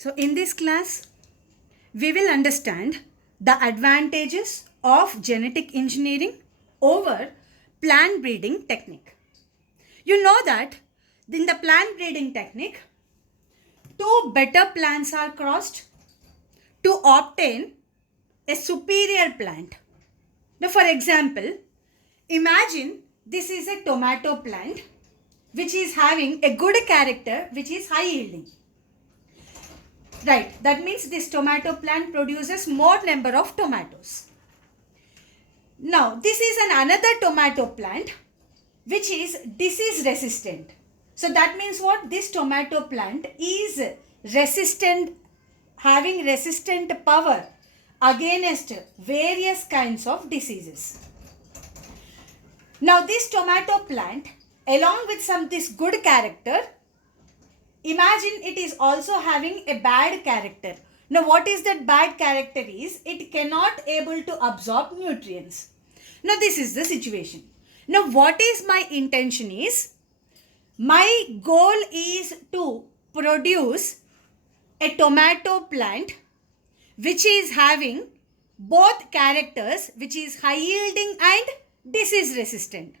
So in this class, we will understand the advantages of genetic engineering over plant breeding technique. You know that in the plant breeding technique, two better plants are crossed to obtain a superior plant. Now, for example, imagine this is a tomato plant which is having a good character, which is high yielding. Right, that means this tomato plant produces more number of tomatoes. Now, this is another tomato plant which is disease resistant. So that means what? This tomato plant is resistant, having resistant power against various kinds of diseases. Now, this tomato plant, along with this good character, imagine it is also having a bad character. Now, what is that bad character is? It cannot able to absorb nutrients. Now, this is the situation. Now, what is my intention is, my goal is to produce a tomato plant which is having both characters, which is high yielding and disease resistant.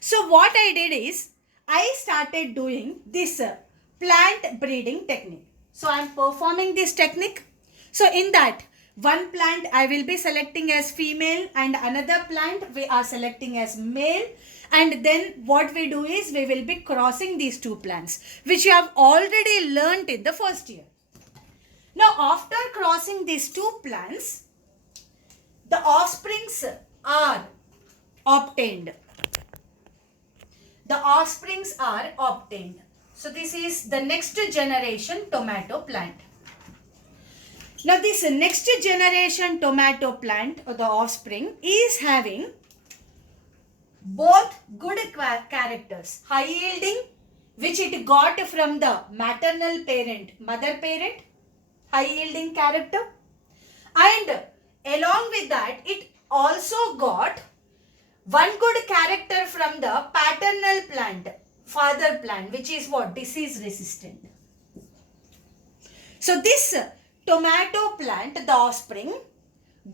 So what I did is, I started doing this plant breeding technique. So I am performing this technique. So in that, one plant I will be selecting as female and another plant we are selecting as male. And then what we do is, we will be crossing these two plants, which you have already learnt in the first year. Now, after crossing these two plants, the offsprings are obtained. The offsprings are obtained. So, this is the next generation tomato plant. Now, this next generation tomato plant or the offspring is having both good characters, high yielding, which it got from the maternal parent, mother parent, high yielding character, and along with that it also got one good character from the paternal plant, father plant, which is what? Disease resistant. So this tomato plant, the offspring,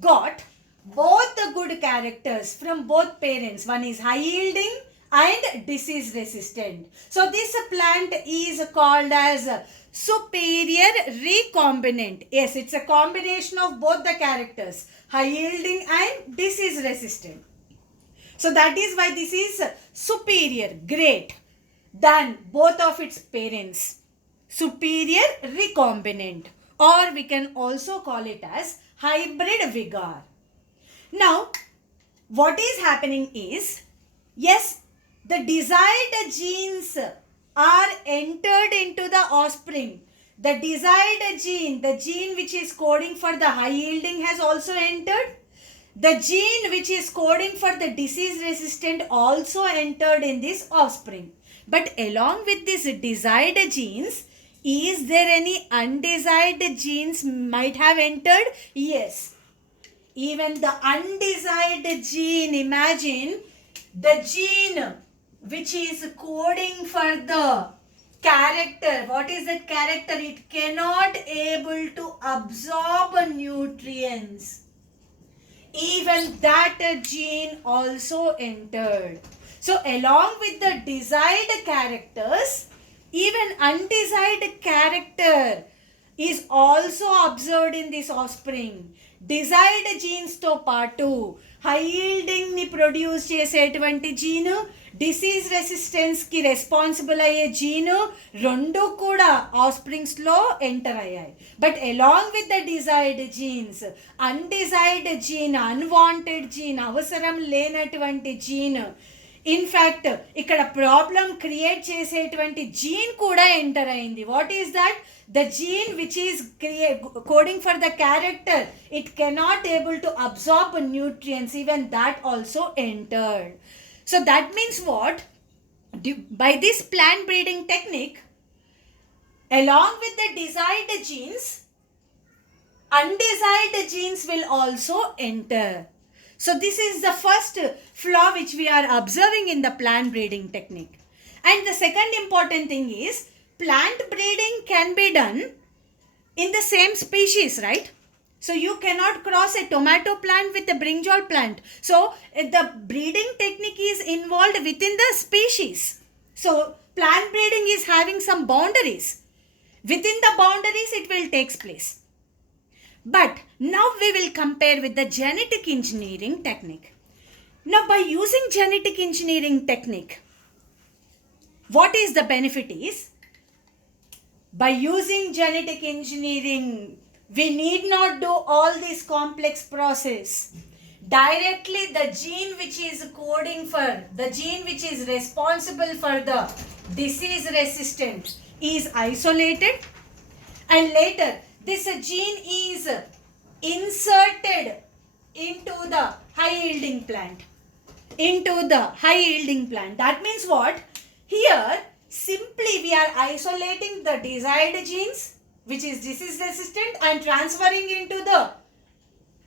got both the good characters from both parents. One is high yielding and disease resistant. So this plant is called as superior recombinant. Yes, it's a combination of both the characters, high yielding and disease resistant. So that is why this is superior, great, than both of its parents. Superior recombinant, or we can also call it as hybrid vigor. Now, what is happening is, yes, the desired genes are entered into the offspring. The desired gene, the gene which is coding for the high yielding has also entered. The gene which is coding for the disease resistant also entered in this offspring. But along with these desired genes, is there any undesired genes might have entered? Yes. Even the undesired gene, imagine the gene which is coding for the character. What is that character? It cannot able to absorb nutrients. Even that gene also entered. So along with the desired characters, even undesired character is also observed in this offspring. Desired genes తో పాటు high yielding ని produce చేసేటువంటి gene, disease resistance కి responsible అయ్యే gene రెండు కూడా offsprings లో enter అయ్యాయి. But along with the desired genes, undesired gene, unwanted gene, అవసరం లేనటువంటి జీన్, ఇన్ఫ్యాక్ట్ ఇక్కడ ప్రాబ్లం క్రియేట్ చేసేటువంటి జీన్ కూడా ఎంటర్ అయింది. What is that? The gene which is coding for the character, it cannot able to absorb nutrients, even that also entered. So that means what? By this plant breeding technique, along with the desired genes, undesired genes will also enter. So this is the first flaw which we are observing in the plant breeding technique. And the second important thing is, plant breeding can be done in the same species, right? So you cannot cross a tomato plant with a brinjal plant. So the breeding technique is involved within the species. So plant breeding is having some boundaries. Within the boundaries it will take place. But now we will compare with the genetic engineering technique. Now by using genetic engineering technique, what is the benefit is, by using genetic engineering, we need not do all this complex process. Directly the gene which is coding for, the gene which is responsible for the disease resistant is isolated, and later this gene is inserted into the high yielding plant. That means what? Here simply we are isolating the desired genes which is disease resistant and transferring into the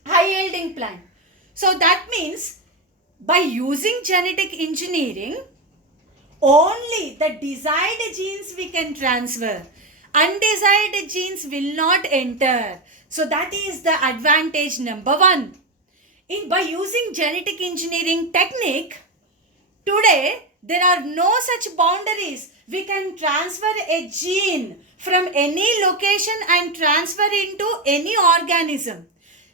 high yielding plant. So that means by using genetic engineering, only the desired genes we can transfer. Undesired genes will not enter. So that is the advantage number one. By using genetic engineering technique, today there are no such boundaries. We can transfer a gene from any location and transfer into any organism.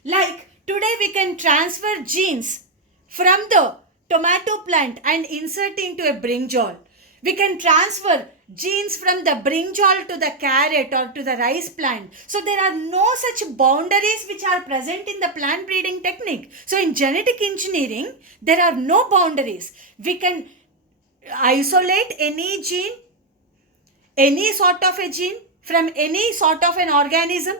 Like today we can transfer genes from the tomato plant and insert into a brinjal. We can transfer genes from the brinjal to the carrot or to the rice plant. So there are no such boundaries which are present in the plant breeding technique. So in genetic engineering, there are no boundaries. We can isolate any gene, any sort of a gene from any sort of an organism,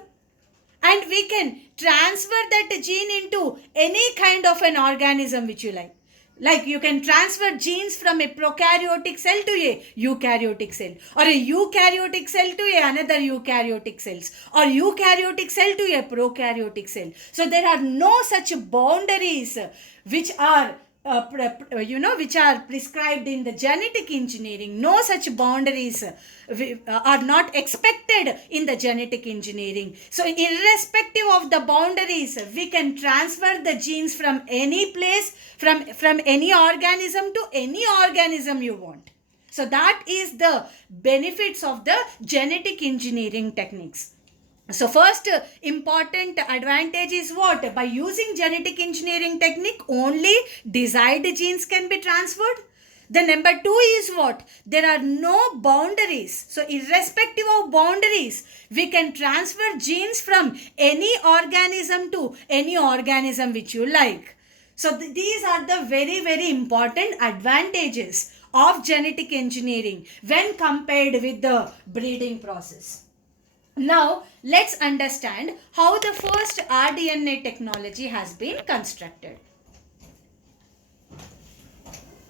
and we can transfer that gene into any kind of an organism which you like. Like you can transfer genes from a prokaryotic cell to a eukaryotic cell, or a eukaryotic cell to another eukaryotic cells, or eukaryotic cell to a prokaryotic cell. So there are no such boundaries which are which are prescribed in the genetic engineering. No such boundaries are not expected in the genetic engineering. So irrespective of the boundaries, we can transfer the genes from any place, from any organism to any organism you want. So that is the benefits of the genetic engineering techniques. So first important advantage is what? By using genetic engineering technique, only desired genes can be transferred. The number two is what? There are no boundaries. So irrespective of boundaries, we can transfer genes from any organism to any organism which you like. So these are the very, very important advantages of genetic engineering when compared with the breeding process. Now, let's understand how the first rDNA technology has been constructed.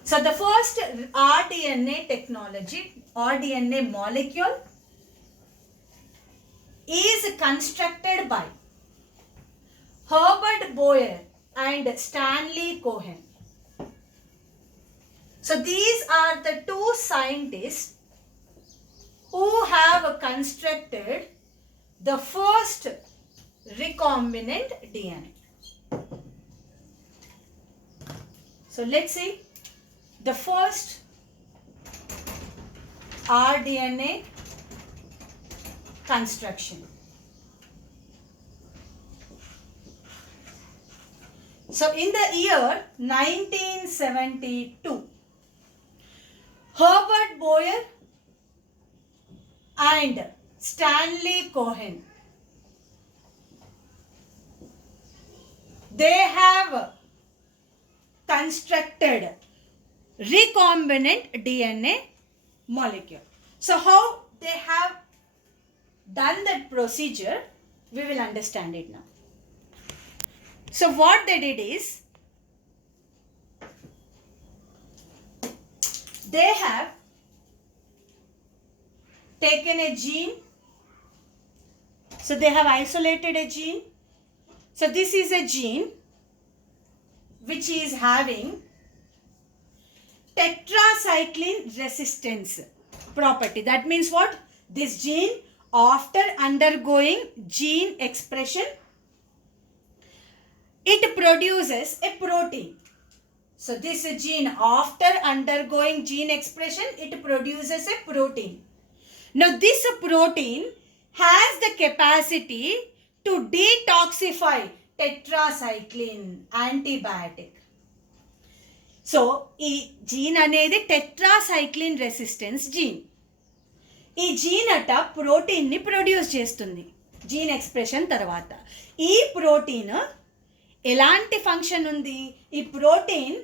So, the first rDNA technology or DNA molecule is constructed by Herbert Boyer and Stanley Cohen. So, these are the two scientists who have constructed the first recombinant DNA. So let's see the first rDNA construction. So in the year 1972, Herbert Boyer and Stanley Cohen, they have constructed recombinant DNA molecule. So how they have done that procedure, we will understand it now. So what they did is, they have taken a gene. So they have isolated a gene. So this is a gene which is having tetracycline resistance property. That means what? This gene after undergoing gene expression, it produces a protein. So this gene, after undergoing gene expression, it produces a protein. Now this protein has the capacity to detoxify tetracycline antibiotic. So ఈ gene అనేది tetracycline resistance gene. ఈ gene అట ప్రోటీన్ని produce చేస్తుంది gene expression తర్వాత. ఈ protein ఎలాంటి function ఉంది? ఈ ప్రోటీన్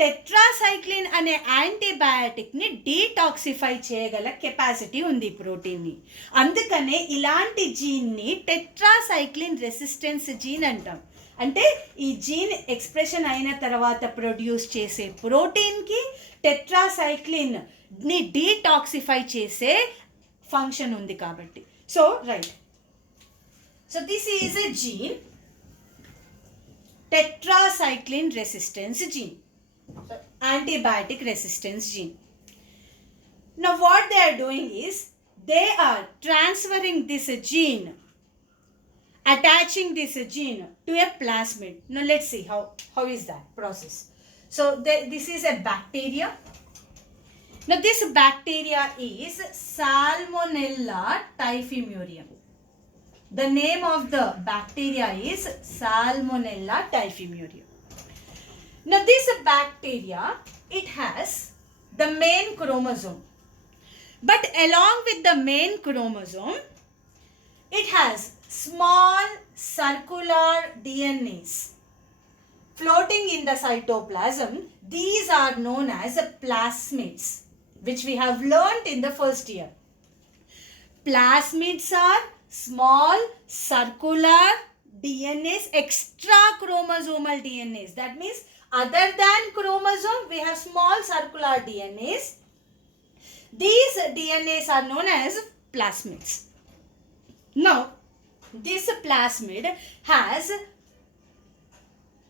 టెట్రాసైక్లిన్ అనే యాంటీబయాటిక్ని డీటాక్సిఫై చేయగల కెపాసిటీ ఉంది ప్రోటీన్ని. అందుకనే ఇలాంటి జీన్ని టెట్రాసైక్లిన్ రెసిస్టెన్స్ జీన్ అంటాం. అంటే ఈ జీన్ ఎక్స్ప్రెషన్ అయిన తర్వాత ప్రొడ్యూస్ చేసే ప్రోటీన్కి టెట్రాసైక్లిన్ని డీటాక్సిఫై చేసే ఫంక్షన్ ఉంది కాబట్టి. So right, so this is a gene, tetracycline resistance gene, so antibiotic resistance gene. Now what they are doing is they are transferring this gene, attaching this gene to a plasmid. Now let's see how is that process. So this is a bacteria. Now this bacteria is Salmonella typhimurium. The name of the bacteria is Salmonella typhimurium. Now this bacteria, it has the main chromosome. But along with the main chromosome, it has small circular DNAs floating in the cytoplasm. These are known as plasmids, which we have learnt in the first year. Plasmids are small circular DNAs, extra chromosomal DNAs. That means other than chromosome, we have small circular DNAs. These DNAs are known as plasmids. Now, this plasmid has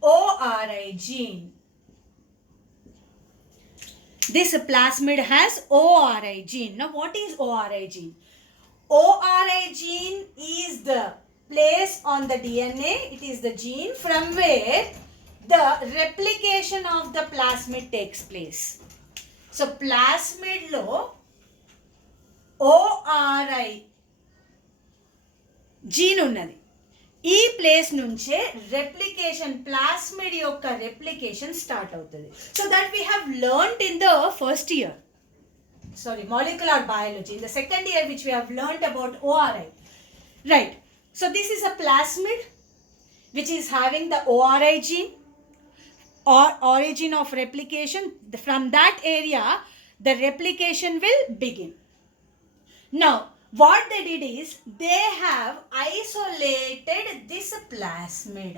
ORI gene. This plasmid has ORI gene. Now, what is ORI gene? ORI gene is the place on the DNA. It is the gene from where the replication of the plasmid takes place. So plasmid lo ORI gene unnadi. ఈ place నుంచే replication, plasmid యొక్క replication start అవుతుంది. So that we have learned in the first year, molecular biology, in the second year, which we have learnt about ORI. Right. So this is a plasmid which is having the ORI gene, or origin of replication. From that area, the replication will begin. Now, what they did is they have isolated this plasmid.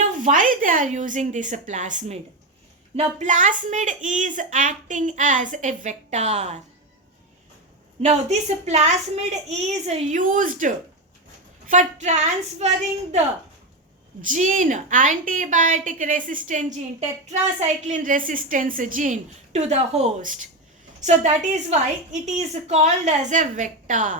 Now, why they are using this plasmid? Now, plasmid is acting as a vector. Now, this plasmid is used for transferring the gene, antibiotic resistant gene, tetracycline resistance gene to the host. So, that is why it is called as a vector.